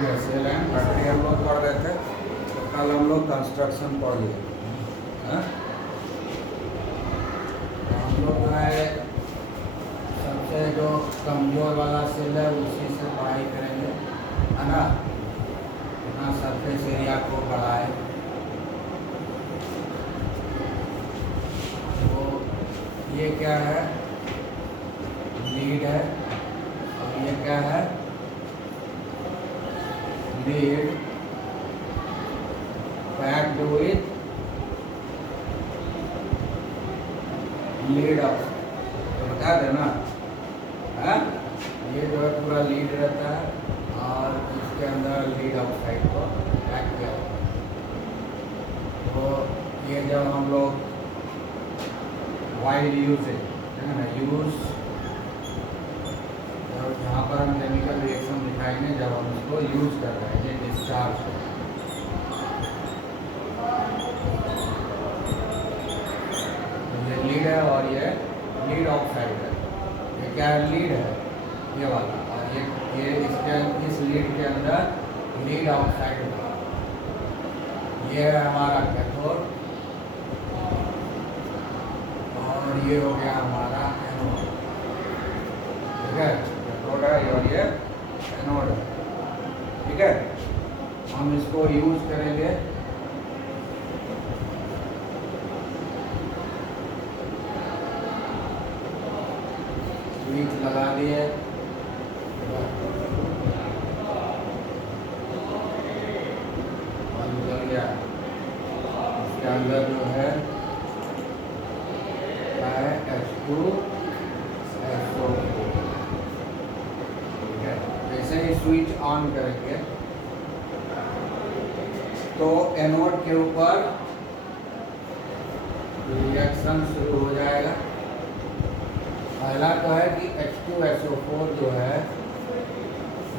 Cell and factory हम लोग पढ़ रहे थे, तो कल हम लोग कंस्ट्रक्शन पढ़ लिए। हाँ? हम लोग जो है सबसे जो कमजोर वाला सेल है उसी से पढ़ाई करेंगे, है ना। अपना सरफेस एरिया को बढ़ाए, तो ये क्या है, लीड है, और ये क्या है, lead packed with lead of, तो बता देना है। ये जो है पूरा लीड रहता है और इसके अंदर लीड ऑक्साइड को पैक किया होता है। तो ये जब हम लोग वाइड यूजेज है ना, यूज जहाँ पर हम केमिकल रिएक्शन दिखाएंगे, जब हम उसको यूज कर रहे हैं, ये डिस्चार्ज है। ये लीड है और ये लीड ऑक्साइड है। ये क्या है, लीड है ये वाला, और ये इसके इस लीड के अंदर लीड ऑक्साइड होगा। ये है हमारा कैथोड और ये हो गया हमारा एनोड। ठीक है, कैथोड है और ये एनोड है। ठीक है, हम इसको यूज करेंगे स्विच लगा दिए, बंद कर गया। इसके अंदर जो है H2SO4। ठीक है, जैसे ही स्विच ऑन करेंगे तो एनोड के ऊपर रिएक्शन शुरू हो जाएगा। पहला तो है कि H2SO4 जो है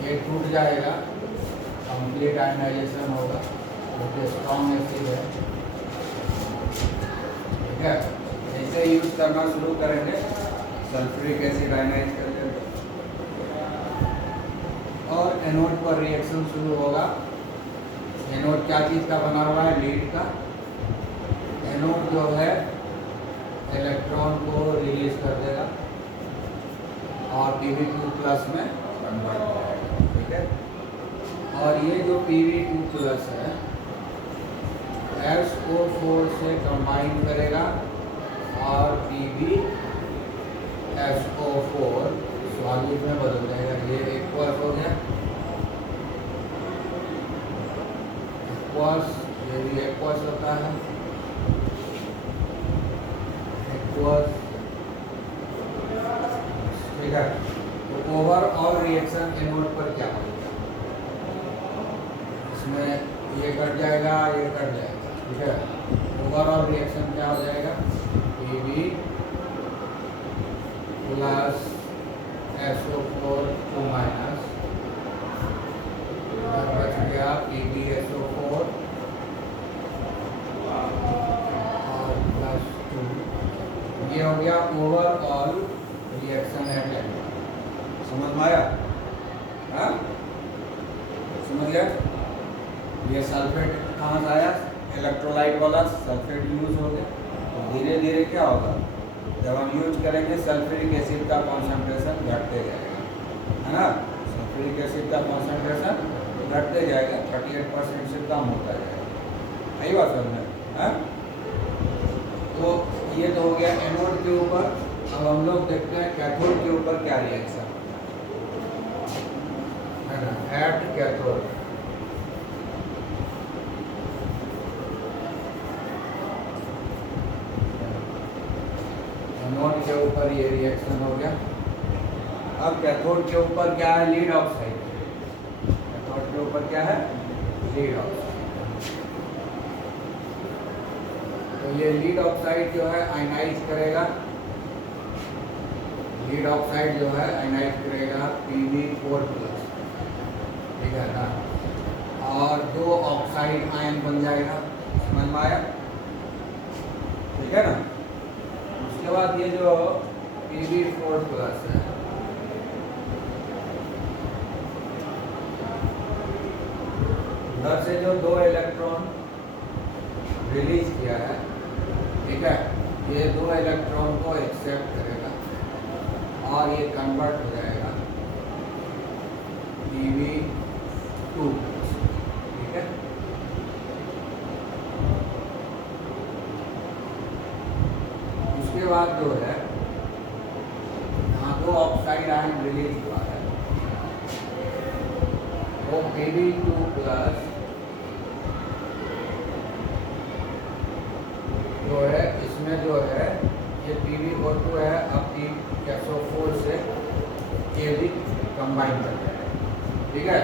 ये टूट जाएगा, कंप्लीट आयनाइजेशन होगा, क्योंकि स्ट्रॉन्ग एसिड है। ठीक है, ऐसे यूज करना शुरू करेंगे, सल्फ्यूरिक एसिड आयनाइज करके, और एनोड पर रिएक्शन शुरू होगा। एनोड क्या चीज़ का बना हुआ है, लीड का। एनोड जो है इलेक्ट्रॉन को रिलीज कर देगा और Pb2+ में कन्वर्ट हो जाएगा। ठीक है, और ये जो Pb2+ है SO4 से कंबाइन करेगा और PbSO4 सॉलिड में बदल जाएगा। ये एक्वस हो गया, एक्वस, ये भी एक्वस होता है, एक्वस। ठीक है, तो ओवरऑल रिएक्शन एनोड पर क्या होगा, इसमें ये कट जाएगा, ये कट जाएगा। ठीक है, ओवरऑल रिएक्शन क्या हो जाएगा, Pb प्लस SO4 2 माइनस, बच गया PbSO4 और प्लस 2। ये हो गया ओवरऑल रिएक्शन एट एनोड। समझ में आया? हाँ, समझ गया। ये सल्फेट कहाँ से आया, इलेक्ट्रोलाइट वाला सल्फेट यूज हो गया। तो धीरे धीरे क्या होगा, जब हम यूज करेंगे सल्फ्यूरिक एसिड का कॉन्सेंट्रेशन घटते जाएगा, है ना। सल्फ्यूरिक एसिड का कॉन्सेंट्रेशन घटते जाएगा, 38% से कम होता जाएगा। सही बात समझ में? हाँ, तो ये तो हो गया एनोड के ऊपर। अब हम लोग देखते हैं कैथोड के ऊपर क्या रिएक्शन है ना, एट कैथोड। एनोड के ऊपर ये रिएक्शन हो गया। अब कैथोड के ऊपर क्या है, लीड ऑक्साइड। कैथोड के ऊपर क्या है, लीड ऑक्साइड। तो ये लीड ऑक्साइड जो है आयनाइज करेगा, लीड ऑक्साइड जो है आयनाइज करेगा Pb4+। ठीक है ना, और 2 ऑक्साइड आयन बन जाएगा। समझ में आया? ठीक है ना। उसके बाद ये जो Pb4+ है उधर से जो 2 इलेक्ट्रॉन रिलीज किया है, ठीक है, ये 2 इलेक्ट्रॉन को एक्सेप्ट करेगा और ये कन्वर्ट हो जाएगा Pb2, ठीक है। उसके बाद जो है यहाँ 2 ऑक्साइड आयन रिलीज हुआ है, वो Pb2 प्लस जो है, इसमें जो है ये PbO2 है, अब SO4 से ये भी कंबाइन कर जाएगा, ठीक है।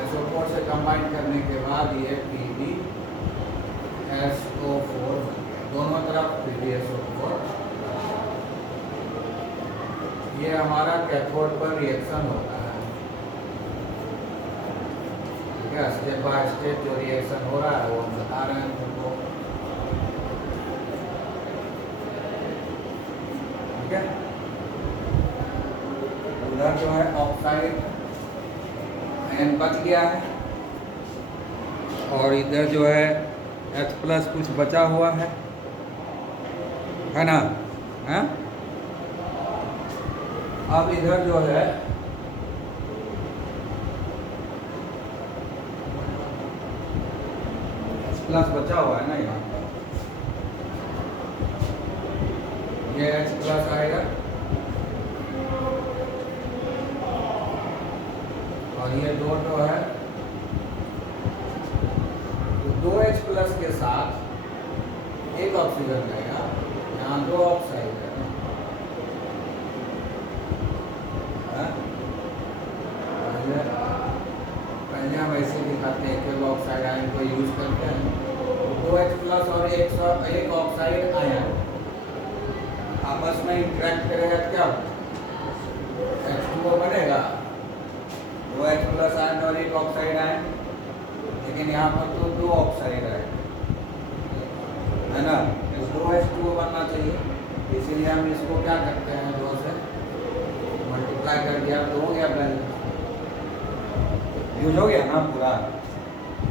SO4 से कंबाइन करने के बाद ये PbSO4 दोनों तरफ PbSO4। ये हमारा कैथोड पर रिएक्शन होता है, ठीक है। स्टेप बाय स्टेप जो रिएक्शन हो रहा है वो हम बता रहे हैं तुमको, ठीक है। उधर जो है ऑक्साइड आयन बच गया है और इधर जो है H+ कुछ बचा हुआ है ना, है। अब इधर जो है H+ बचा हुआ है ना, यहाँ पर ये H+ आएगा और ये 2 जो है तो 2H+ के साथ एक ऑक्सीजन रहेगा, यहाँ 2 ऑक्साइड है, पहले हम ऐसे दिखाते हैं कि ऑक्साइड आयन को यूज करते हैं। 2H+ और एक ऑक्साइड आयन आपस में इंटरेक्ट करेगा, क्या H2O बनेगा, 2H+ आयन और एक ऑक्साइड आयन, लेकिन यहाँ पर तो 2 ऑक्साइड है ना, तो 2H2O बनना चाहिए, इसीलिए हम इसको क्या करते हैं, 2 से मल्टीप्लाई कर दिया तो हो गया बैलेंस, यूज हो गया ना पूरा,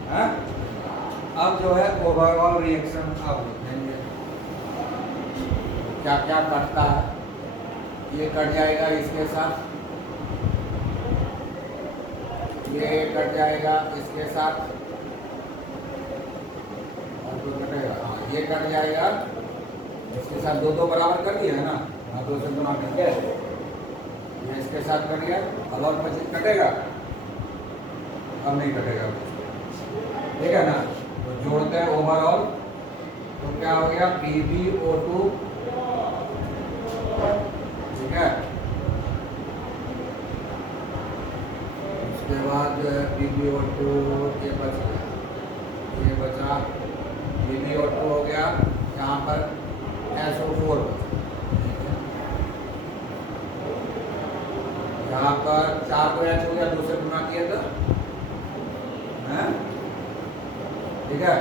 है। अब जो है ओवरऑल रिएक्शन अब देखेंगे क्या क्या करता है। ये कट जाएगा इसके साथ, ये कट जाएगा इसके साथ, और तो कटेगा, हाँ ये कट जाएगा इसके साथ, 2 बराबर कर दिया है ना, हाँ 2 से गुना करके ये इसके साथ कट गया, अब और 25 कटेगा, अब नहीं कटेगा, ठीक है ना। तो जोड़ते हैं ओवरऑल, तो क्या हो गया PbO2, ठीक है। उसके बाद PbO2 ये बच गया, ये बचा PbO2 हो गया, यहाँ पर SO4 बचा, यहाँ पर 4 को H हो गया, 2 से गुना किया था, ठीक है,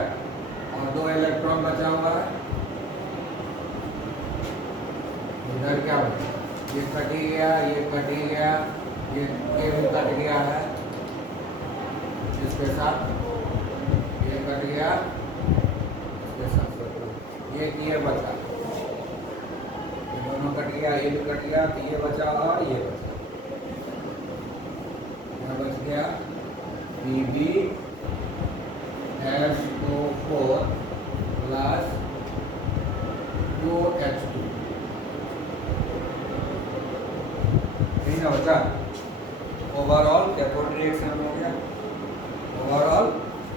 और 2 इलेक्ट्रॉन बचा हुआ है, इधर क्या बचा, ये कट ही गया, ये कट ही गया, ये भी कट गया है इसके साथ, ये कट गया इसके साथ, ये बचा, ये दोनों कट गया, ये भी कट गया, तो ये बचा और ये बचा, क्या बच गया PbSO4 प्लस 2H2, ठीक है बच्चा। ओवरऑल कैथोड रिएक्शन हो गया, ओवरऑल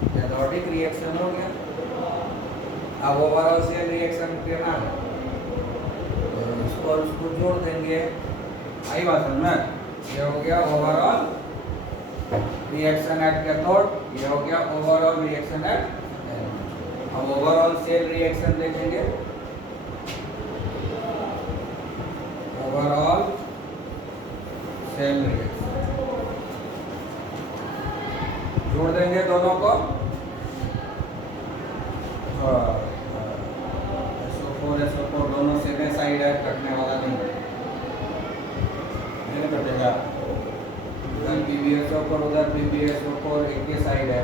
कैथोडिक रिएक्शन हो गया। अब ओवरऑल सेल रिएक्शन करना है, तो इसको और उसको जोड़ देंगे, आई बात समझ में। ये हो गया ओवरऑल रिएक्शन एट कैथोड, ये हो गया ओवरऑल रिएक्शन एट। अब ओवरऑल सेल रिएक्शन देखेंगे, ओवरऑल सेल रिएक्शन जोड़ देंगे दोनों को, SO4 दोनों सीधे साइड है, कटने वाला नहीं कटेगा, इधर PbSO4 उधर PbSO4 एक ही साइड है,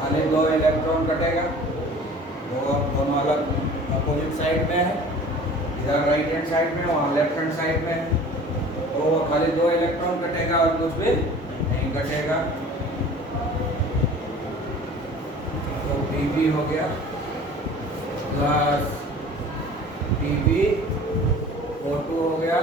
खाली 2 इलेक्ट्रॉन कटेगा, दोनों अलग अपोजिट साइड में है, इधर राइट हैंड साइड में, वहाँ लेफ्ट हैंड साइड में है, तो वो खाली 2 इलेक्ट्रॉन कटेगा और कुछ भी नहीं कटेगा। तो Pb हो गया प्लस PbO2 हो गया,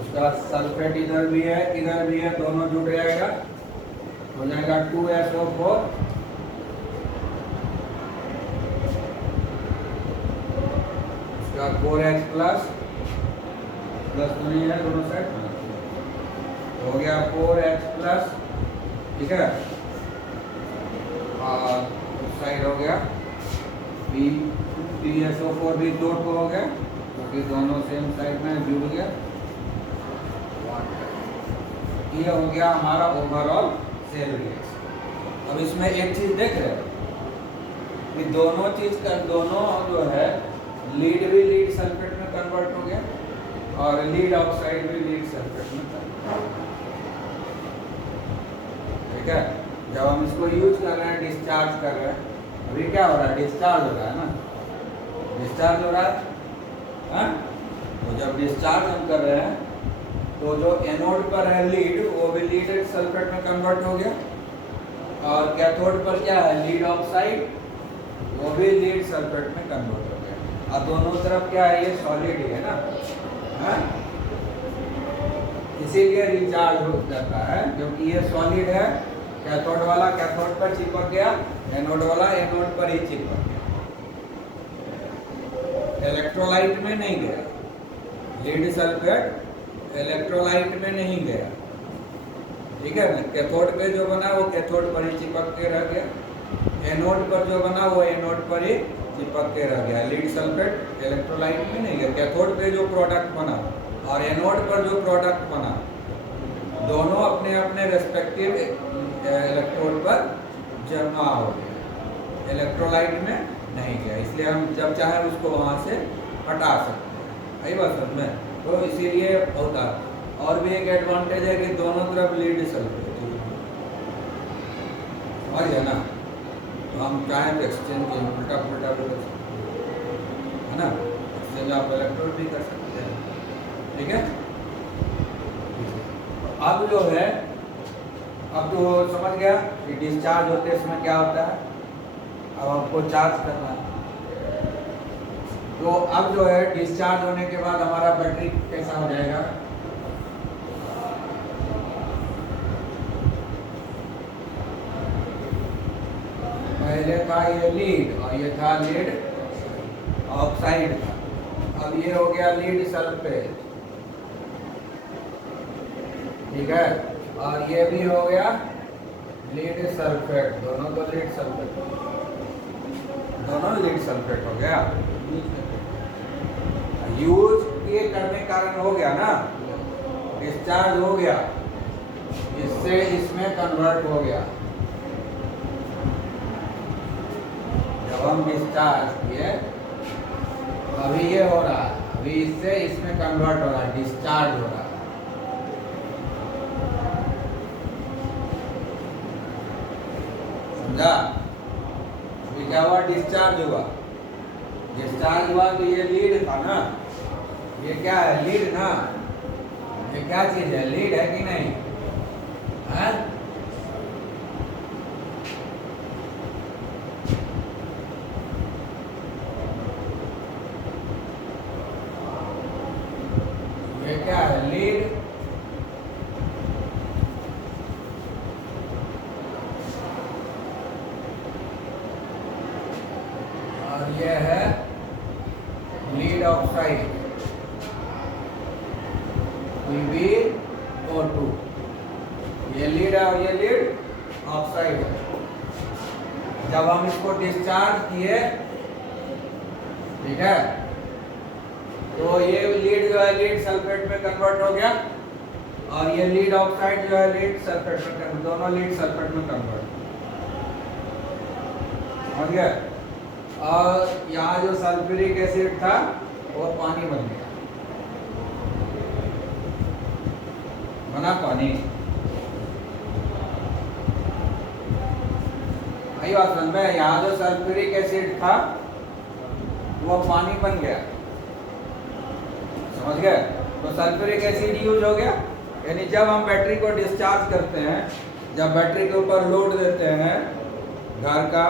उसका सल्फेट इधर भी है इधर भी है, दोनों जुड़ जाएगा, हो जाएगा 2SO4 उसका 4H प्लस तो नहीं है दोनों साइड, हो गया 4H प्लस, ठीक है, और उस साइड हो गया PbSO4 भी 2 हो गया, क्योंकि दोनों सेम साइड में जुड़ गया। ये हो गया हमारा ओवरऑल सेल रिएक्शन। अब इसमें एक चीज देख रहे हो कि दोनों चीज का दोनों जो है लीड भी लीड सल्फेट में कन्वर्ट हो गया और लीड ऑक्साइड भी लीड सल्फेट में कन्वर्ट, ठीक है। जब हम इसको यूज कर रहे हैं, डिस्चार्ज कर रहे हैं, अभी क्या हो रहा है, डिस्चार्ज हो रहा है ना, डिस्चार्ज हो रहा है, हाँ? तो जब डिस्चार्ज हम कर रहे हैं तो जो एनोड पर है लीड, वो भी लीड सल्फेट में कन्वर्ट हो गया, और कैथोड पर क्या है लीड ऑक्साइड, वो भी लीड सल्फेट में कन्वर्ट हो गया, और दोनों तरफ क्या है, ये सॉलिड ही है ना, हाँ? इसीलिए रिचार्ज हो जाता है, क्योंकि ये सॉलिड है, कैथोड वाला कैथोड पर चिपक गया, एनोड वाला एनोड पर ही चिपक गया, इलेक्ट्रोलाइट में नहीं गया, लीड सल्फेट इलेक्ट्रोलाइट में नहीं गया, ठीक है ना। कैथोड पे जो बना वो कैथोड पर ही चिपक के रह गया, एनोड पर जो बना वो एनोड पर ही चिपक के रह गया, लीड सल्फेट इलेक्ट्रोलाइट में नहीं गया। कैथोड पे जो प्रोडक्ट बना और एनोड पर जो प्रोडक्ट बना, दोनों अपने अपने रेस्पेक्टिव इलेक्ट्रोड पर जमा हो गया, इलेक्ट्रोलाइट में नहीं गया, इसलिए हम जब चाहे उसको वहाँ से हटा सकते हैं। आई बात समझ में? तो इसीलिए होता है। और भी एक एडवांटेज है कि दोनों तरफ लीड सल्फेट समझ गया ना, तो हम चाहें तो एक्सचेंज के उल्टा पुल्टा भी कर सकते हैं, है ना, एक्सचेंज आप इलेक्ट्रोड भी कर सकते हैं, ठीक है। अब जो है, अब तो समझ गया कि डिस्चार्ज होते इसमें क्या होता है, अब आपको चार्ज करना है। तो अब जो है डिस्चार्ज होने के बाद हमारा बैटरी कैसा हो जाएगा, पहले था ये लीड और ये था लीड ऑक्साइड था, अब ये हो गया लीड सल्फेट, ठीक है, और ये भी हो गया लीड सल्फेट, दोनों को लीड सल्फेट, दोनों लीड सल्फेट हो गया। यूज के करने कारण हो गया ना, डिस्चार्ज हो गया, इससे इसमें कन्वर्ट हो गया। जब हम डिस्चार्ज किए अभी ये हो रहा है, अभी इससे इसमें कन्वर्ट हो रहा है, डिस्चार्ज हो रहा है, समझा? अभी क्या हुआ, डिस्चार्ज हुआ, डिस्चार्ज हुआ तो ये लीड था ना, ये क्या है, लीड ना, ये क्या चीज है, लीड है कि नहीं, है? ये क्या है, लीड, और ये है लीड ऑक्साइड PbO2, ये लीड है और ये लीड ऑक्साइड है। जब हम इसको डिस्चार्ज किए, ठीक है, तो ये लीड जो है लीड सल्फेट में कन्वर्ट हो गया, और ये लीड ऑक्साइड जो है लीड सल्फेट में, दोनों लीड सल्फेट में कन्वर्ट हो गया। और यहाँ जो सल्फ्यूरिक एसिड था और पानी बन गया, बना पानी। आई बात समझ में? यहाँ जो सल्फ्यूरिक एसिड था वो पानी बन गया, समझ गए? तो सल्फ्यूरिक एसिड यूज हो गया। यानी जब हम बैटरी को डिस्चार्ज करते हैं, जब बैटरी के ऊपर लोड देते हैं, घर का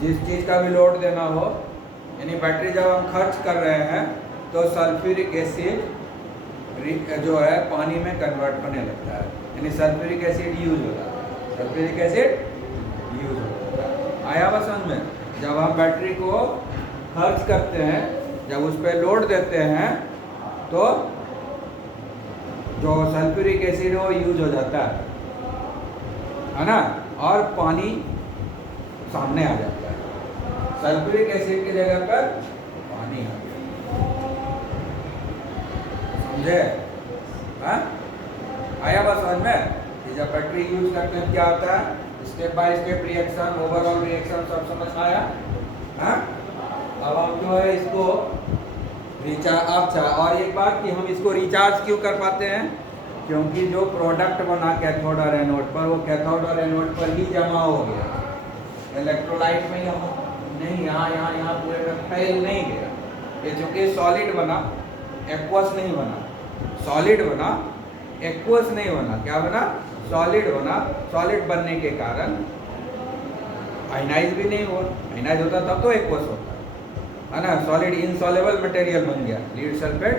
जिस चीज़ का भी लोड देना हो, यानी बैटरी जब हम खर्च कर रहे हैं तो सल्फ्यूरिक एसिड जो है पानी में कन्वर्ट होने लगता है, यानी सल्फ्यूरिक एसिड यूज होता है, सल्फ्यूरिक एसिड यूज होता है। आया बस समझ में? जब हम बैटरी को खर्च करते हैं, जब उस पर लोड देते हैं तो जो सल्फ्यूरिक एसिड वो यूज हो जाता है ना, और पानी सामने आ जाता है, सल्फ्यूरिक एसिड की जगह पर पानी आ गया, समझे? हाँ, आया बात समझ में? कि जब बैटरी यूज करते हैं क्या होता है, step by step reaction, overall reaction सब समझ में आया? हाँ, अब हम जो है इसको रिचार्ज। अच्छा, और एक बात कि हम इसको रिचार्ज क्यों कर पाते हैं, क्योंकि जो प्रोडक्ट बना कैथोड और एनोड पर, वो कैथोड और एनोड पर ही जमा हो गया, इलेक्ट्रोलाइट में यहाँ नहीं, यहाँ पूरे में फैल नहीं गया। ये चूँकि सॉलिड बना, एक्वस नहीं बना, सॉलिड बना, एक्वस नहीं बना, क्या बना? सॉलिड बना। सॉलिड बनने के कारण आयनाइज भी नहीं हुआ, आयनाइज होता तब तो एक्वस होता है ना। सॉलिड इनसॉल्युबल मटेरियल बन गया। लीड सल्फेट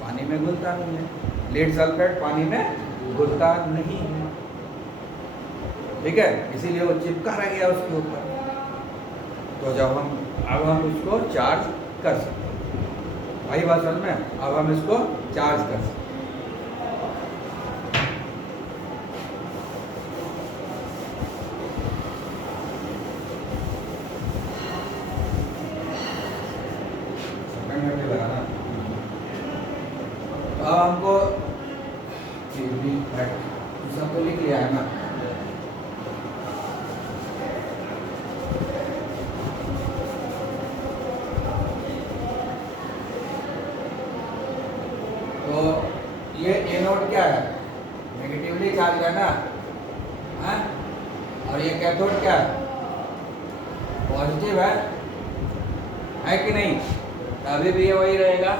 पानी में घुलता नहीं है, लीड सल्फेट पानी में घुलता नहीं है, ठीक है, इसीलिए वो चिपका रह गया उसके ऊपर। तो जब अब हम इसको चार्ज कर सकते हैं, वही बात समझ में? अब हम इसको चार्ज कर सकते हैं। अब हमको सब तो लिख लिया है ना। तो ये एनोड क्या है? नेगेटिवली चार्ज है ना, हाँ? और ये कैथोड क्या है? पॉजिटिव है कि नहीं? अभी भी ये वही रहेगा,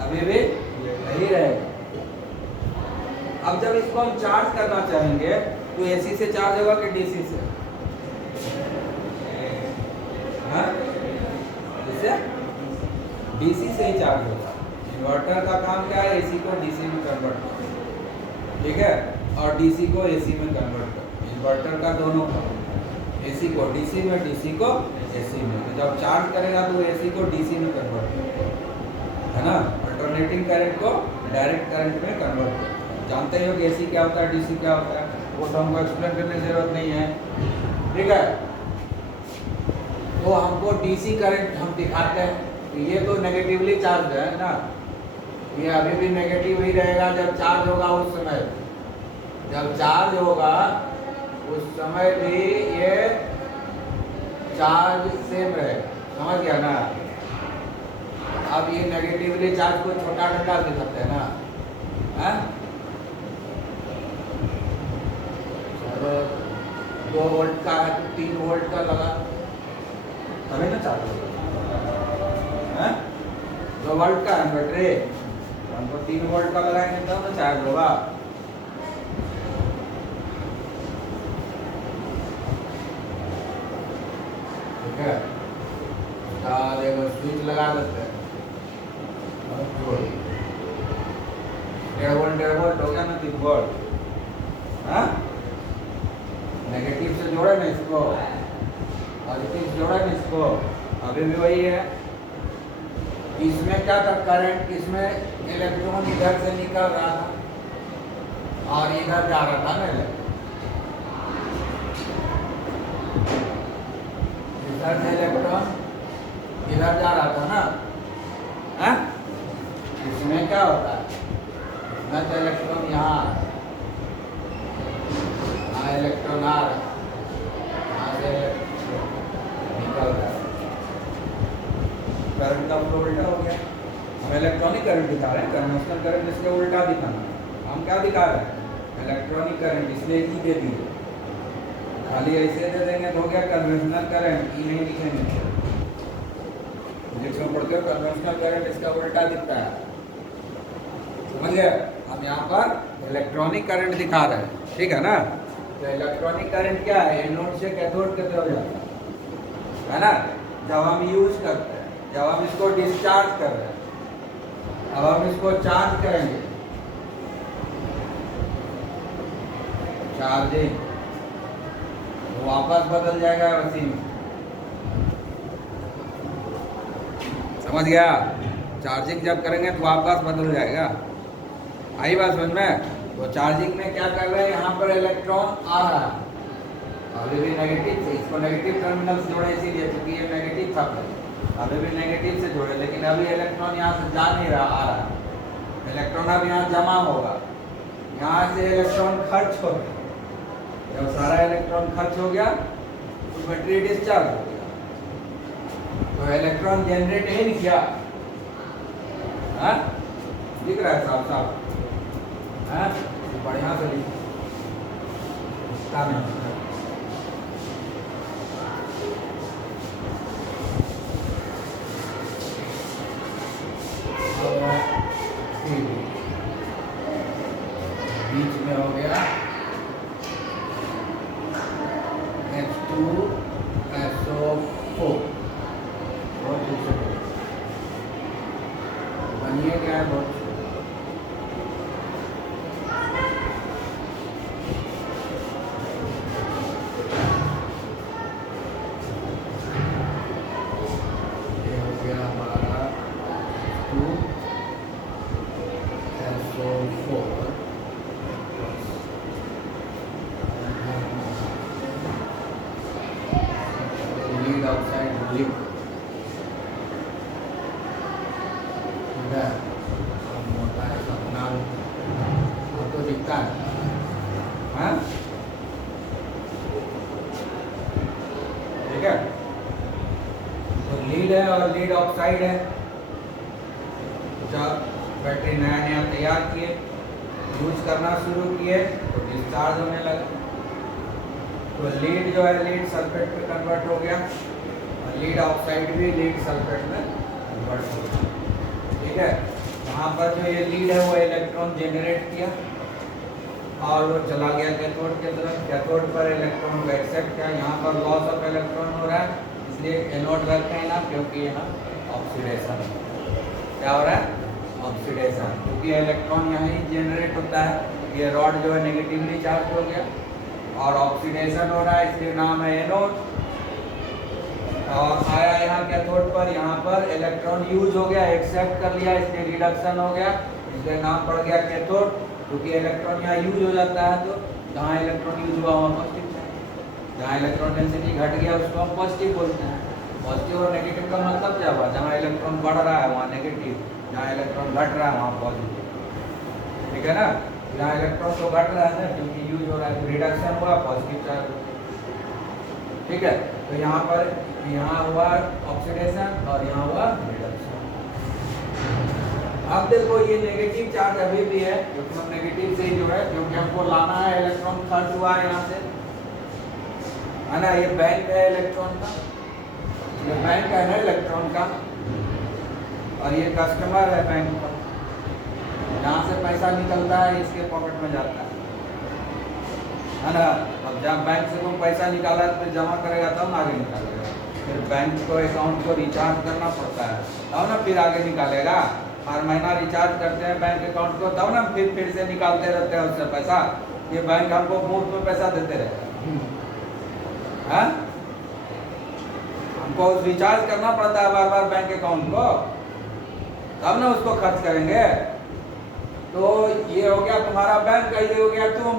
अभी भी वही रहेगा। अब जब इसको हम चार्ज करना चाहेंगे तो एसी से चार्ज होगा कि डीसी से? हाँ, इससे डीसी से ही चार्ज होगा। इन्वर्टर का काम क्या है? एसी को डीसी में कन्वर्ट करना, ठीक है, और डीसी को एसी में कन्वर्ट करना। इन्वर्टर का दोनों काम, एसी को डीसी में, डीसी को एसी में। तो जब चार्ज करेगा तो एसी को डीसी में कन्वर्ट करेगा, है ना, अल्टरनेटिंग करंट को डायरेक्ट करंट में कन्वर्ट करेगा। जानते हो कि एसी क्या होता है, डीसी क्या होता है, वो तो हमको एक्सप्लेन करने की जरूरत नहीं है, ठीक है। तो हमको डीसी करंट हम दिखाते हैं, तो ये तो नेगेटिवली चार्ज है ना, ये अभी भी नेगेटिव ही रहेगा जब चार्ज होगा उस समय। जब चार्ज होगा उस समय भी ये चार्ज सेम रहेगा, समझ गया ना। अब ये नेगेटिवली चार्ज को छोटा डंडा दिखाते हैं ना, है? 2 वोल्ट का है तो 3 वोल्ट का लगा तभी ना चार्ज होगा, 2 वोल्ट का है बैटरी, हमको 3 वोल्ट का लगाएंगे तब ना चार्ज होगा। ठीक है, देखो स्विच लगा देते हैं, 1.5 वोल्ट हो गया ना, 3 वोल्ट, हाँ? नेगेटिव से जोड़ा ना इसको, पॉजिटिव से जोड़ा ना इसको, अभी भी वही है। इसमें क्या था? करंट, इसमें इलेक्ट्रॉन इधर से निकल रहा था और इधर जा रहा था ना, इधर से इलेक्ट्रॉन इधर जा रहा था ना, हाँ? इसमें क्या होता है? इसमें तो इलेक्ट्रॉन यहाँ आ रहा है, इलेक्ट्रॉन आ रहा है, यहाँ से निकल रहा है, करंट का फ्लो उल्टा हो गया। हम इलेक्ट्रॉनिक करंट दिखा रहे हैं, कन्वेंशनल करंट इसके उल्टा दिखाना है। हम क्या दिखा रहे हैं? इलेक्ट्रॉनिक करंट, इसलिए ई दे दिए। खाली ऐसे दे देंगे तो हो गया कन्वेंशनल करंट, ई नहीं लिखेंगे। जिसमें पढ़ते हो कन्वेंशनल करंट इसका उल्टा दिखता है, समझ गए? हम यहाँ पर इलेक्ट्रॉनिक करंट दिखा रहे हैं, ठीक है ना? तो इलेक्ट्रॉनिक करंट क्या है? एनोड से कैथोड की तरफ जाता है ना? जब हम यूज करते हैं, जब हम इसको डिस्चार्ज कर रहे हैं, अब हम इसको चार्ज करेंगे, चार्जिंग, तो वापस बदल जाएगा मशीन, समझ गया? चार्जिंग जब करेंगे तो वापस बदल जाएगा। आई बात समझ में? तो चार्जिंग में क्या कर रहे हैं? यहाँ पर इलेक्ट्रॉन आ रहा है, अभी भी नेगेटिव से, इसको नेगेटिव टर्मिनल से जोड़े इसीलिए क्योंकि ये नेगेटिव था पहले, अभी भी नेगेटिव से जोड़े, लेकिन अभी इलेक्ट्रॉन यहाँ से जा नहीं रहा, आ रहा है। इलेक्ट्रॉन अब यहाँ जमा होगा, यहाँ से इलेक्ट्रॉन खर्च हो गया। जब सारा इलेक्ट्रॉन खर्च हो गया तो बैटरी डिस्चार्ज हो गया, तो इलेक्ट्रॉन जनरेट ही नहीं किया। हाँ, दिख रहा है साफ साफ? हाँ, बढ़िया से लिख। बीच में हो गया H2SO4, बनिए क्या है बहुत। ये हो गया हमारा H2SO4, लीड आउटसाइड लिप, मोटा है सपना तो दिखता है। हाँ, ठीक है? तो लीड है और लीड ऑक्साइड है। जब बैटरी नया नया तैयार किए, यूज करना शुरू किए तो डिस्चार्ज होने लगा, तो लीड जो है लीड सल्फेट में कन्वर्ट हो गया, और लीड ऑक्साइड भी लीड सल्फेट में कन्वर्ट हो गया, ठीक है? यहाँ पर जो ये लीड है वो इलेक्ट्रॉन जनरेट किया और वो चला गया कैथोड की तरफ। कैथोड पर इलेक्ट्रॉन को एक्सेप्ट किया, यहाँ पर लॉस ऑफ इलेक्ट्रॉन हो रहा है, इसलिए एनोड रखते हैं ना, क्योंकि यहाँ ऑक्सीडेशन, क्या हो रहा है? ऑक्सीडेशन, क्योंकि इलेक्ट्रॉन यहाँ ही जनरेट होता है। ये रॉड जो है नेगेटिवली चार्ज हो गया और ऑक्सीडेशन हो रहा है, इसलिए नाम है एनोड। और आया यहाँ कैथोड पर, यहाँ पर इलेक्ट्रॉन यूज हो गया, एक्सेप्ट कर लिया, इसलिए रिडक्शन हो गया, इसलिए नाम पड़ गया कैथोड। क्योंकि इलेक्ट्रॉन यहाँ यूज हो जाता है, तो जहाँ इलेक्ट्रॉन यूज हुआ वहाँ पॉजिटिव है, जहाँ इलेक्ट्रॉन डेंसिटी घट गया उसको हम पॉजिटिव बोलते हैं। पॉजिटिव और नेगेटिव का मतलब क्या हुआ? जहाँ इलेक्ट्रॉन बढ़ रहा है वहाँ नेगेटिव, जहाँ इलेक्ट्रॉन घट रहा है वहाँ पॉजिटिव, ठीक है ना? जहाँ इलेक्ट्रॉन तो घट रहा है ना, क्योंकि यूज हो रहा है, रिडक्शन हुआ, पॉजिटिव चार्ज, ठीक है? तो यहाँ पर यहाँ हुआ ऑक्सीडेशन और यहाँ हुआ रिडक्शन। अब देखो ये नेगेटिव चार्ज अभी भी है, क्योंकि हम नेगेटिव से ही जो है, क्योंकि हमको लाना है, इलेक्ट्रॉन खर्च हुआ है यहाँ से, है ना? ये बैंक है इलेक्ट्रॉन का, ये बैंक है ना इलेक्ट्रॉन का, और ये कस्टमर है बैंक का, जहाँ से पैसा निकलता है इसके पॉकेट में जाता है ना? अब जब बैंक से तुम पैसा निकाला तो जमा करेगा तब ना आगे निकालेगा, फिर बैंक को अकाउंट को रिचार्ज करना पड़ता है तब ना फिर आगे निकालेगा। हर महीना रिचार्ज करते हैं बैंक अकाउंट को, तब ना फिर से निकालते रहते हैं उससे पैसा। ये बैंक हमको मुफ्त में पैसा देते रहेगा, हाँ? हमको रिचार्ज करना पड़ता है बार बार बैंक अकाउंट को, तब ना उसको खर्च करेंगे। तो ये हो गया तुम्हारा बैंक का, ये हो गया तुम,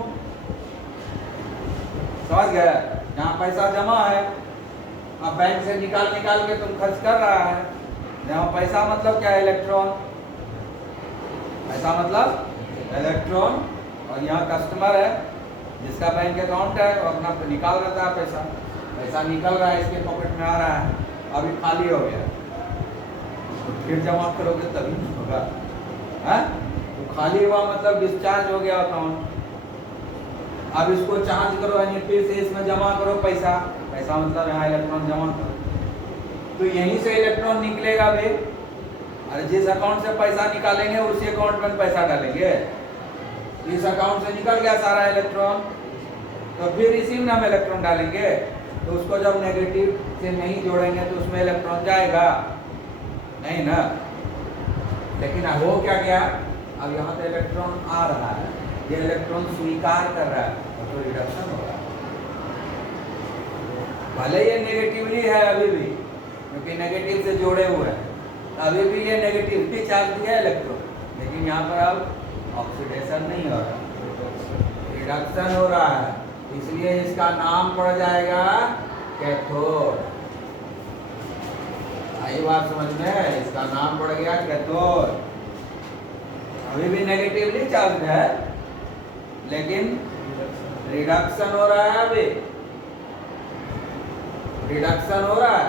समझ गए? जहाँ पैसा जमा है, अब बैंक से निकाल के तुम खर्च कर रहा है। जहाँ पैसा मतलब क्या है? इलेक्ट्रॉन, पैसा मतलब इलेक्ट्रॉन, और यहाँ कस्टमर है जिसका बैंक अकाउंट है, वो अपना निकाल रहा है पैसा, पैसा निकल रहा है, इसके पॉकेट में आ रहा है, अभी खाली हो गया, तो फिर जमा करोगे तभी होगा। हाँ, तो खाली हुआ मतलब डिस्चार्ज हो गया अकाउंट। अब इसको चार्ज करो यानी फिर से इसमें जमा करो पैसा। पैसा मतलब यहाँ इलेक्ट्रॉन जमा करो, तो यहीं से इलेक्ट्रॉन निकलेगा भी। अरे जिस अकाउंट से पैसा निकालेंगे उसी अकाउंट में पैसा डालेंगे। इस अकाउंट से निकल गया सारा इलेक्ट्रॉन, तो फिर इसी में हम इलेक्ट्रॉन डालेंगे। तो उसको जब नेगेटिव से नहीं जोड़ेंगे तो उसमें इलेक्ट्रॉन जाएगा नहीं ना। लेकिन हो क्या गया, अब यहाँ पे इलेक्ट्रॉन आ रहा है, ये इलेक्ट्रॉन स्वीकार कर रहा है तो रिडक्शन हो रहा है। भले ये नेगेटिवली है अभी भी, क्योंकि नेगेटिव से जोड़े हुए हैं, अभी भी ये नेगेटिविटी चार्ज दिया इलेक्ट्रॉन, लेकिन यहाँ पर अब ऑक्सीडेशन नहीं हो रहा, रिडक्शन हो रहा है। इसलिए इसका नाम पड़ जाएगा कैथोड। आई बात समझ में, इसका नाम पड़ गया कैथोड। अभी भी नेगेटिवली चार्ज है लेकिन रिडक्शन हो रहा है, अभी रिडक्शन हो रहा है।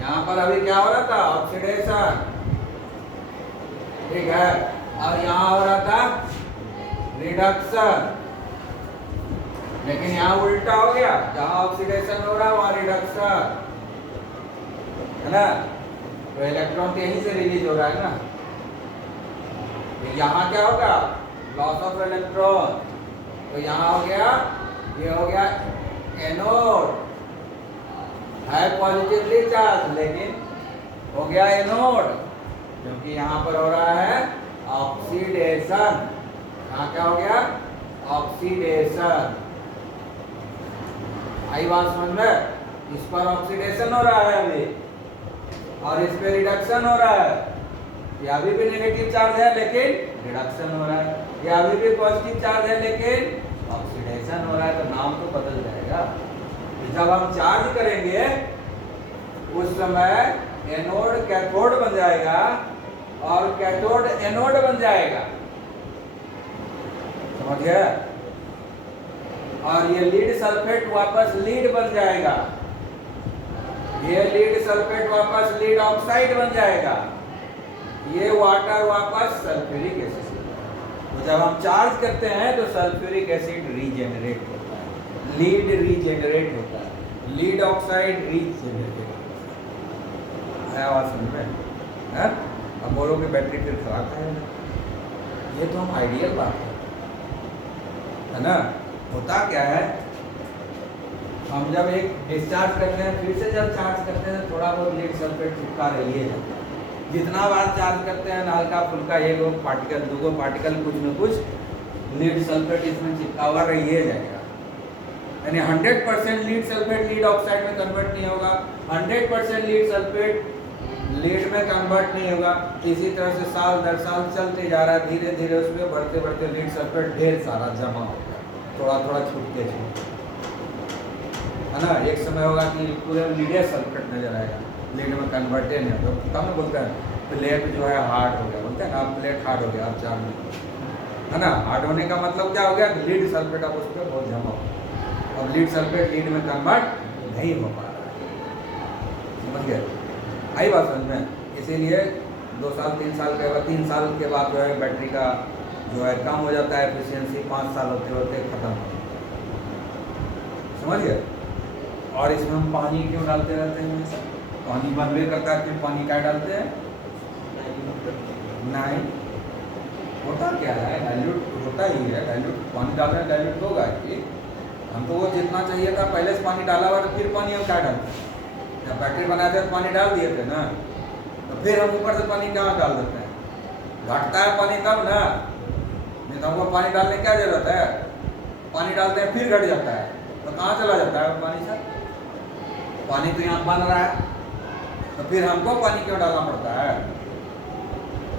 यहाँ पर अभी क्या हो रहा था, ऑक्सीडेशन, ठीक है। और यहाँ हो रहा था रिडक्शन, लेकिन यहाँ उल्टा हो गया, जहाँ ऑक्सीडेशन हो रहा है वहाँ रिडक्शन है ना। तो इलेक्ट्रॉन तो यहीं से रिलीज हो रहा है ना। तो यहाँ क्या होगा, लॉस ऑफ इलेक्ट्रॉन। तो यहाँ हो गया, ये हो गया एनोड, है पॉजिटिवली चार्ज लेकिन हो गया एनोड, क्योंकि यहाँ पर हो रहा है ऑक्सीडेशन। यहाँ क्या हो गया, ऑक्सीडेशन। आई बात समझ में, इस पर ऑक्सीडेशन हो रहा है अभी और इस पे रिडक्शन हो रहा है। ये अभी भी नेगेटिव चार्ज है लेकिन रिडक्शन हो रहा है, ये अभी भी पॉजिटिव चार्ज है लेकिन ऑक्सीडेशन हो रहा है। तो नाम तो बदल जाएगा। जब हम चार्ज करेंगे उस समय एनोड कैथोड बन जाएगा और कैथोड एनोड बन जाएगा, समझ गया। और ये लीड सल्फेट वापस लीड बन जाएगा, ये लीड सल्फेट वापस लीड ऑक्साइड बन जाएगा, ये वाटर वापस सल्फ्यूरिक एसिड। तो जब हम चार्ज करते हैं तो सल्फ्यूरिक एसिड रीजेनरेट होता है, लीड रीजेनरेट होता है, लीड ऑक्साइड रीजेनरेट होता है। आवाज समझ में है। अब बोलो कि बैटरी फिर खराब है, ये तो हम आइडियल बात है ना। होता क्या है, हम जब एक डिस्चार्ज करते हैं फिर से जब चार्ज करते हैं थोड़ा बहुत लीड सल्फेट चिपका रही है। जितना बार चार्ज करते हैं ना, हल्का फुल्का एक पार्टिकल दो पार्टिकल कुछ न कुछ लीड सल्फेट इसमें चिपका हुआ रही जाएगा। यानी 100% लीड सल्फेट लीड ऑक्साइड में कन्वर्ट नहीं होगा, 100% लीड सल्फेट लीड में कन्वर्ट नहीं होगा। इसी तरह से साल दर साल चलते जा रहा है, धीरे धीरे उसमें बढ़ते बढ़ते लीड सल्फेट ढेर सारा जमा हो गया, थोड़ा थोड़ा छूटते छूटते है ना। एक समय होगा कि पूरे लीड सल्फेट नजर आएगा, लीड में कन्वर्टे नहीं होगा। तो तब ना बोलते हैं प्लेट जो है हार्ड हो गया, बोलते हैं ना प्लेट हार्ड हो गया आप चार में, है ना। हार्ड होने का मतलब क्या हो गया, लीड सल्फेट अब उस पर बहुत जमा हो, अब लीड सल्फेट लीड में कन्वर्ट नहीं हो पा रहा है, समझ गए। आई बात समझ में। इसीलिए 2 साल 3 साल के बाद 3 साल के बाद जो है बैटरी का जो है कम हो जाता है एफिशिएंसी, 5 साल होते होते खत्म हो जाता है, समझ गए। और इसमें हम पानी क्यों डालते रहते हैं, हमेशा पानी बनवे करता है, फिर पानी क्या डालते हैं, नहीं होता क्या है, डाइल्यूट होता ही है। डाइल्यूट पानी डाल रहे हैं, डाइल्यूट होगा कि हम तो वो जितना चाहिए था पहले से पानी डाला हुआ, तो फिर पानी हम क्या डालते हैं, जब बैटरी बनाते हैं तो पानी डाल दिए थे ना, तो फिर हम ऊपर से पानी कहाँ डाल देते हैं, घटता है पानी तब ना, नहीं तो हमको पानी डालने की क्या जरूरत है। पानी डालते हैं फिर घट जाता है, तो कहाँ चला जाता है पानी से, पानी तो यहाँ बन रहा है, तो फिर हमको पानी क्यों डालना पड़ता है।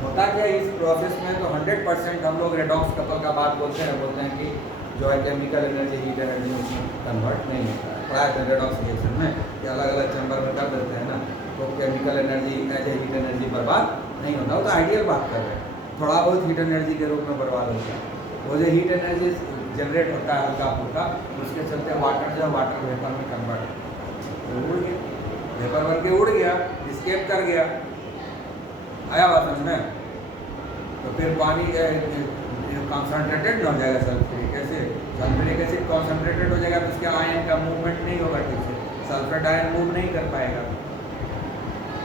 होता क्या इस प्रोसेस में, तो 100% हम लोग रेडॉक्स कपल का बात बोलते हैं कि जो है केमिकल एनर्जी हीट एनर्जी उसमें कन्वर्ट नहीं होता है। पढ़ा है रेडॉक्स रिएक्शन में कि अलग अलग चैम्बर में कर देते हैं ना, तो chemical energy as a heat energy बर्बाद नहीं होता। वो तो आइडियल बात कर रहे हैं, थोड़ा बहुत हीट एनर्जी के रूप में बर्बाद होता है। वो जो हीट एनर्जी जनरेट होता है हल्का फुल्का, उसके चलते वाटर जो वाटर वेपर में कन्वर्ट उड़ गया, वेपर बन के उड़ गया, स्केप कर गया, आया बात समझ में? तो फिर पानी कॉन्सेंट्रेटेड हो जाएगा sulphuric acid. Sulphuric acid concentrated हो जाएगा तो उसके आयन का मूवमेंट नहीं होगा ठीक से, सल्फेट आयन मूव नहीं कर पाएगा,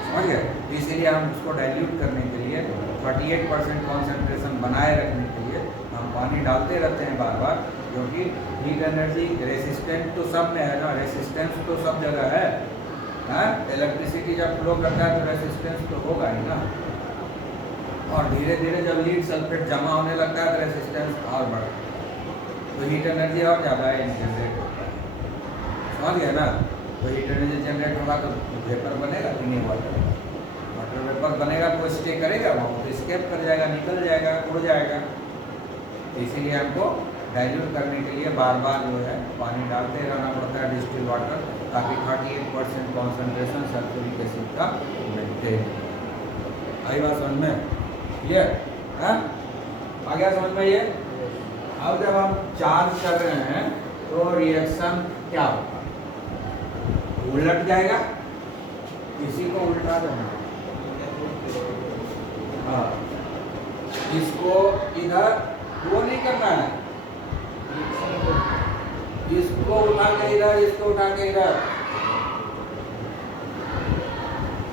समझ गए? इसीलिए हम उसको डाइल्यूट करने के लिए 38% कॉन्सेंट्रेशन बनाए रखने के लिए हम पानी डालते रहते हैं बार बार, क्योंकि हीट एनर्जी रेसिस्टेंट तो सब में है ना, रेसिस्टेंस तो सब जगह है। इलेक्ट्रिसिटी जब फ्लो करता है तो रेसिस्टेंस तो होगा ही ना, और धीरे धीरे जब लीड सल्फेट जमा होने लगता है तो रेसिस्टेंस और बढ़ता है, तो हीट एनर्जी और ज़्यादा जनरेट होता है, समझ गया ना? तो हीट एनर्जी जनरेट होगा तो वेपर बनेगा कि नहीं, वाटर वेपर बनेगा तो स्टे करेगा वहाँ, तो स्केप कर जाएगा, निकल जाएगा, उड़ जाएगा। तो इसीलिए हमको डाइल्यूट करने के लिए बार बार जो है पानी डालते रहना पड़ता है, डिस्टिल वाटर, ताकि 38% कॉन्सेंट्रेशन सल्फ्यूरिक एसिड का मेंटेन। आई बात समझ में? ये है आ गया समझ में ये? अब जब हम चार्ज कर रहे हैं तो रिएक्शन क्या होगा? उलट जाएगा, इसी को उल्टा देना, हाँ, इसको इधर वो नहीं करना है, इसको उठा के इधर, इसको उठा के इधर,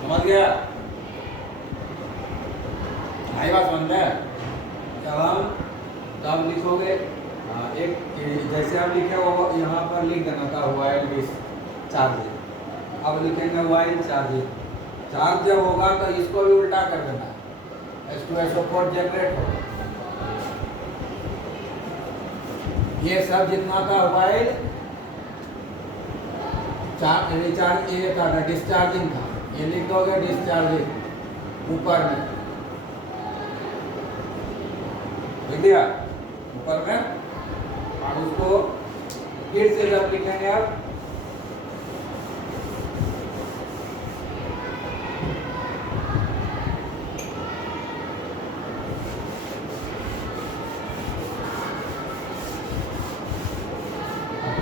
समझ गया? आई बात समझ में? जब हम तब लिखोगे एक जैसे आप लिखे वो यहाँ पर लिख देना था वाइल चार्ज, अब लिखेंगे वाइल चार्ज। चार्ज जब होगा तो इसको भी उल्टा कर देना, H2SO4 जनरेट होगा। ये सब जितना था वाइल रिचार्ज, ये था ना डिस्चार्जिंग था, ये लिख दोगे डिस्चार्जिंग ऊपर में, लिख दिया ऊपर में। और उसको फिर से जब लिखेंगे आप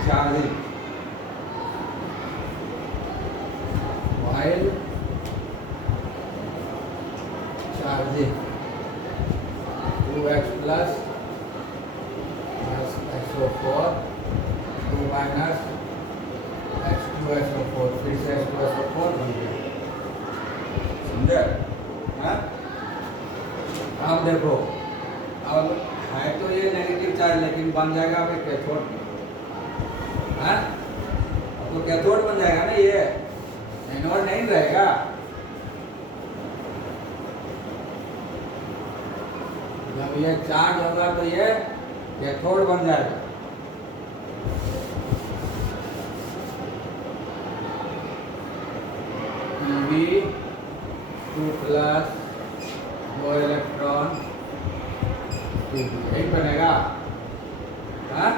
charging while charging 2x plus SO4 2 minus H2SO4, फिर से H2SO4 बन गया, समझे? अब देखो, अब है तो ये नेगेटिव चार्ज, लेकिन बन जाएगा अभी कैथोड, तो कैथोड बन जाएगा ना, ये एनोड नहीं रहेगा। जब ये चार्ज होगा तो ये कैथोड बन जाएगा। Pb2 प्लस 2 इलेक्ट्रॉन, यही बनेगा, हाँ?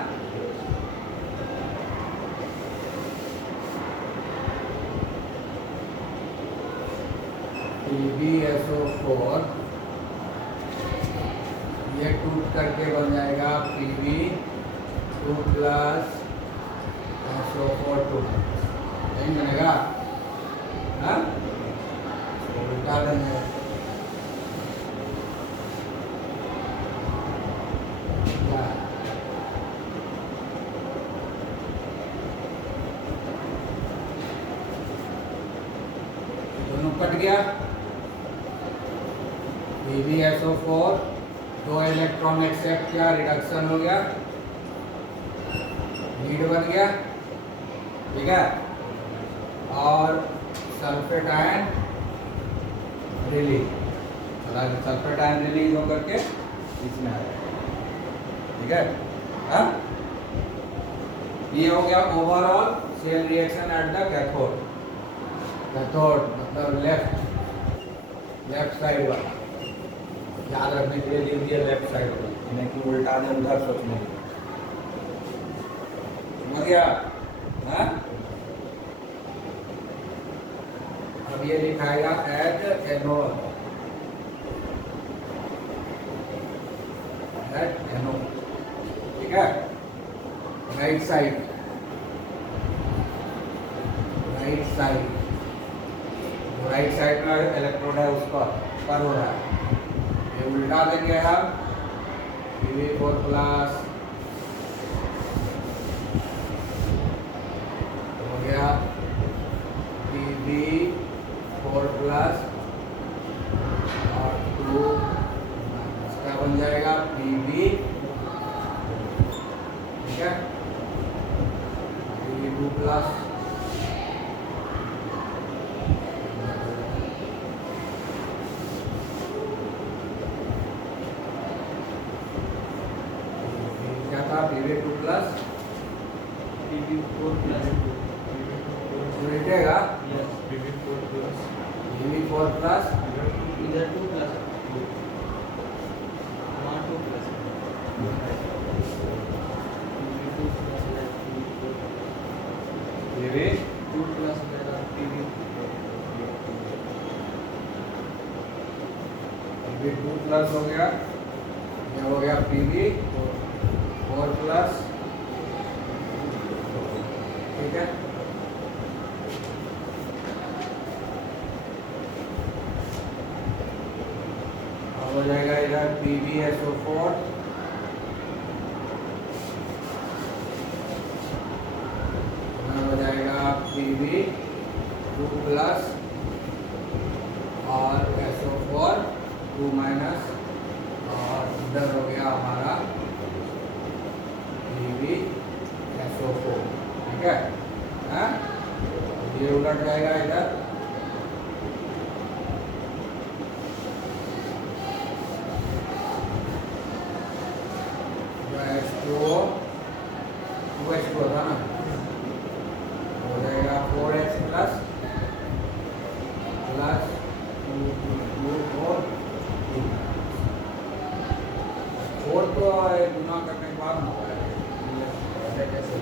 PbSO4, ये टूट करके बन जाएगा Pb2 प्लस SO4 2, यही बनेगा, हाँ? उल्टा देंगे, दोनों कट गया। PbSO4 2 इलेक्ट्रॉन एक्सेप्ट किया, रिडक्शन हो गया, लीड बन गया, ठीक है? और sulphate ion release, sulphate ion release होकर के इसमें आ गया, ठीक है? हाँ, ये हो गया overall cell reaction at the cathode. Cathode मतलब लेफ्ट साइड वाला, याद रखने के लिए लिख दिया लेफ्ट साइड वाला, नहीं कि उल्टा ने उधर सोचने के, समझ गया? हाँ, अब ये लिखाएगा एट एनोड, ठीक है? राइट साइड, राइट साइड में इलेक्ट्रोड है उसका पर हो रहा है, ये उल्टा देंगे हम, PV4 प्लस हो गया PV4 प्लस और 2 इसका बन जाएगा PV, ठीक है, PV2 प्लस क्या था, PV2 प्लस PV4 प्लस मिटेगा, yes PV4 plus PV4 plus इधर 2 प्लस वहाँ 2 plus PV2 plus PV 2 plus मेरा PV2 प्लस हो गया, ये हो गया PV4 प्लस, ठीक है, अब हो जाएगा इधर PbSO4 हो जाएगा PV2 प्लस और SO4 2 माइनस, और इधर हो गया हमारा PbSO4, ठीक है, हाँ? ये उलट जाएगा इधर, H2O 2H2O था ना, हो जाएगा 4H प्लस प्लस 2 4 तो गुना करने के बाद होगा, ऐसे कैसे,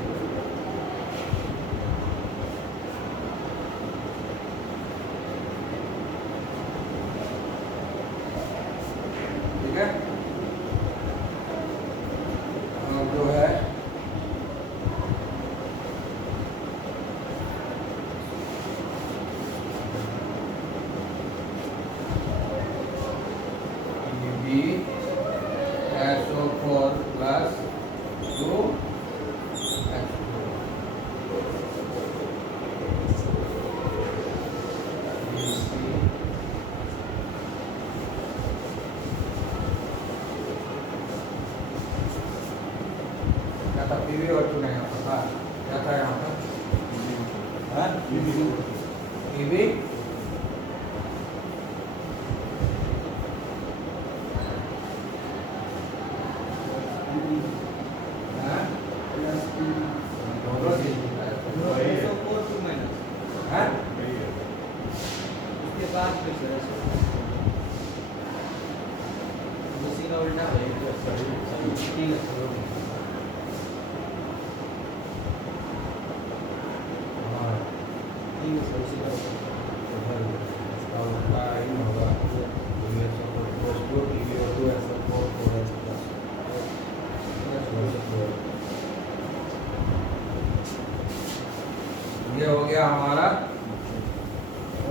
ठीक है, अब जो है PbSO4 प्लस 2 क्या था, PV और 2 नहीं आता था, क्या था यहाँ पर, हाँ? PV हाँ? प्लस दोनों चीज, SO4 2 माइनस हाँ? उसके बाद फिर से उसी का उल्टा होगा, ठीक है हाँ, ठीक है उसी का उल्टा। इसका उल्टा ही होगा, PbSO4 plus 2 PbO2 SO4 4H plus ये हो गया हमारा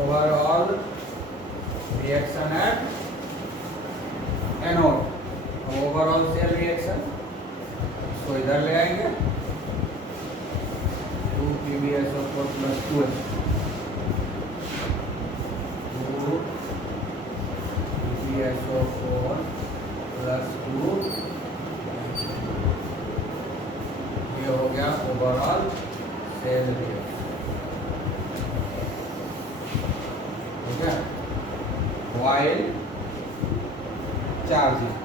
overall reaction at anode, overall cell reaction इसको इधर ले आएंगे, 2 PbSO4 plus 2H 2 PbSO4 plus 2, ये हो गया ओवरऑल सेल रिएक्शन, ठीक है, वाइल चार्जिंग,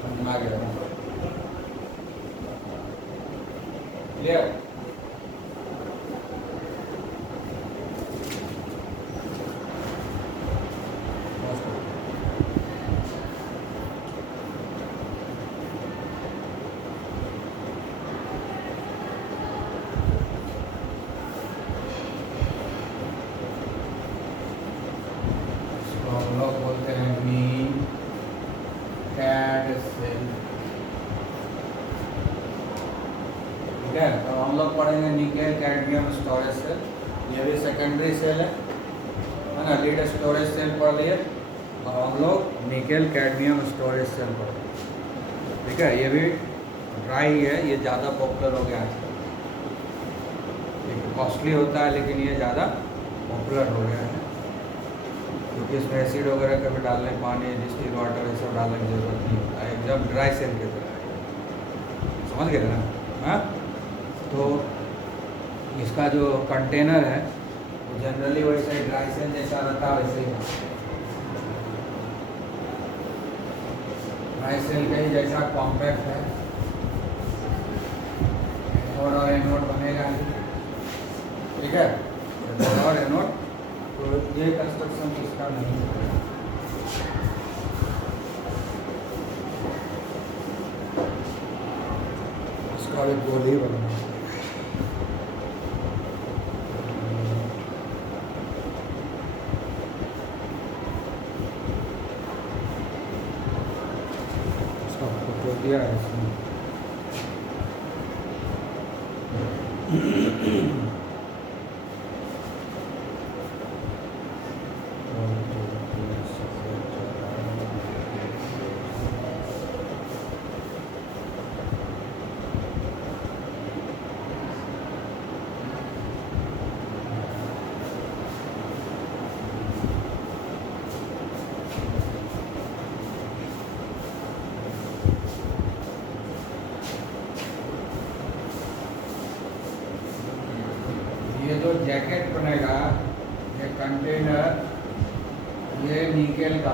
समझ में आ गया क्लियर, हम लोग बोलते हैं मीन कैड सेल, ठीक है, तो हम लोग पढ़ेंगे निकेल कैडमियम स्टोरेज सेल, ये भी सेकेंडरी सेल है, है ना, लीड स्टोरेज सेल पढ़ लिए और हम लोग निकेल कैडमियम स्टोरेज सेल पढ़ लिए। ठीक है, ये भी ड्राई है, ये ज़्यादा पॉपुलर हो गया आजकल। ये कॉस्टली होता है लेकिन ये ज़्यादा पॉपुलर हो गया है क्योंकि इसमें एसिड वगैरह कभी डालने, पानी डिस्टिल वाटर ये सब डालने की ज़रूरत नहीं होता है, एकदम ड्राई सेल की तरह है। समझ गए ना? हाँ, तो इसका जो कंटेनर है वो जनरली वैसे ड्राई सेल जैसा रहता है, वैसे ही ड्राई सेल का ही जैसा कॉम्पैक्ट है, एनोड और एनोड बनेगा ही। ठीक है, एनोड और एनोड, तो ये कंस्ट्रक्शन इसका नहीं है। इसका भी गोल ही बनना है। फोटो दिया है इसमें। ये जो जैकेट बनेगा, ये कंटेनर, ये निकेल का,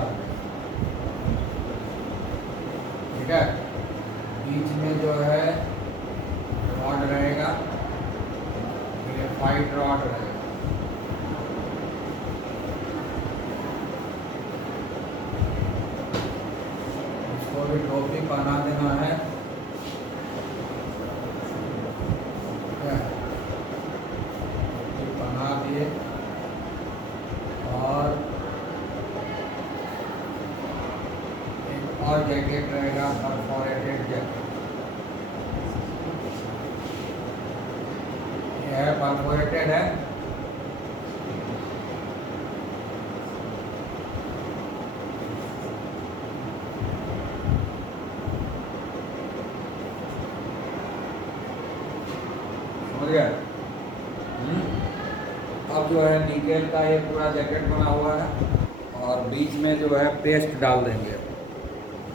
ठीक है। बीच में जो है रॉड रहेगा, ये फाइट रॉड रहेगा। इसको भी टोपी पहना देना है। बना दिए और एक और जैकेट रहेगा, परफोरेटेड जैकेट। यह है परफोरेटेड है, समझ गया? अब जो है निकेल का ये पूरा जैकेट बना हुआ है और बीच में जो है पेस्ट डाल देंगे।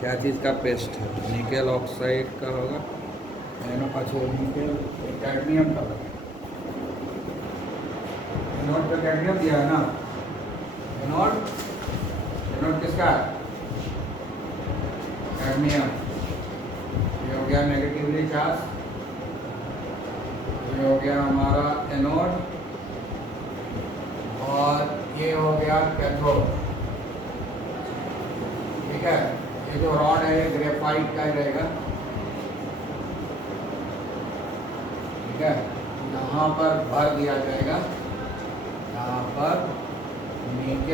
क्या चीज़ का पेस्ट है? निकेल ऑक्साइड का होगा, अच्छा निकेल कैडमियम का होगा। एनोड पे कैडमियम दिया है ना, एनोड, एनोड किसका है? कैडमियम। ये हो गया नेगेटिवली चार्ज, ये हो गया हमारा एनोड और ये हो गया कैथोड। ठीक है, ये जो रॉड है ये ग्रेफाइट का ही रहेगा। ठीक है, यहाँ पर भर दिया जाएगा, यहाँ पर नीचे